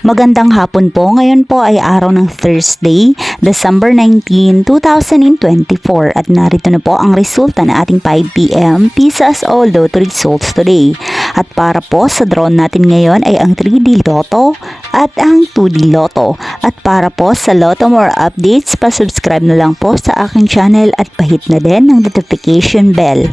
Magandang hapon po. Ngayon po ay araw ng Thursday, December 19, 2024 at narito na po ang resulta ng ating 5pm Pisas o Lotto results today. At para po sa draw natin ngayon ay ang 3D Lotto at ang 2D Lotto. At para po sa Lotto more updates, pa-subscribe na lang po sa aking channel at pahit na din ng notification bell.